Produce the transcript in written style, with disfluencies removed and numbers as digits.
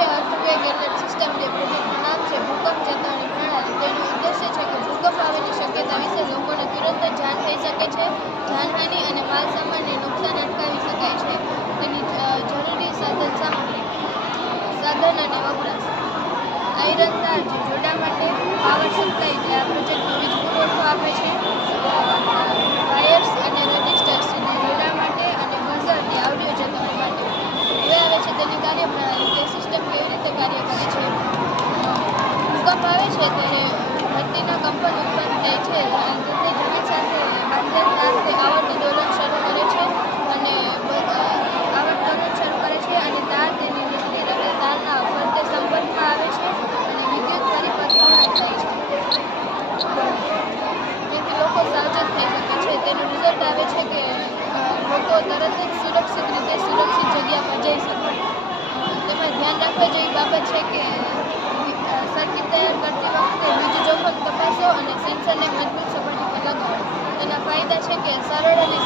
છે earthquake alert system. જે પ્રોજેક્ટનું નામ છે ભૂકંપ ચેતવણી પ્રણાલી. તેનો ઉદ્દેશ્ય છે કે ભૂકંપ આવવાની શક્યતા વિશે લોકોને તુરંત જ જાણ થઈ શકે છે. જાનહાનિ અને માલસામાનને નુકસાન અટકાવી શકાય છે. તેની જરૂરી સાધન સામગ્રી, સાધન અને વપરાશ. આયરન તાર જે જોડા માટે, પાવર સપ્લાય જે આ પ્રોજેક્ટનો વીજ પુરવઠો આપે છે, વાયર્સ અને રજિસ્ટર્સ જે જોડા માટે, અને બઝર જે ઓડિયો ચેતવણી માટે. હવે આવે છે તેની કાર્યપ્રણાલી, તે સિસ્ટમ કેવી રીતે કાર્ય કરે છે. ભૂકંપ આવે છે ત્યારે ધરતીના કંપન ઉત્પન્ન થાય છે. ધરતી જમીન સાથે બાંધેલ તાર તે આવર્ત દોલન શરૂ કરે છે અને તાર તેની નીચલી રહેલ તારના ફરતે સંપર્કમાં આવે છે અને વિદ્યુત પરિપથ પૂર્ણ થાય છે. જેથી લોકો સાવચેત થઈ શકે છે. તેનું રિઝલ્ટ આવે છે કે લોકો તરત જ સુરક્ષિત જગ્યા પર જઈ શકે. તેમાં ધ્યાન રાખવા જેવી બાબત છે કે સર્કિટ તૈયાર કરતી વખતે વીજ જોખમ તપાસો અને સેન્સરને મજબૂત સપાટી પર લગાવો. તેના ફાયદા છે કે સરળ અને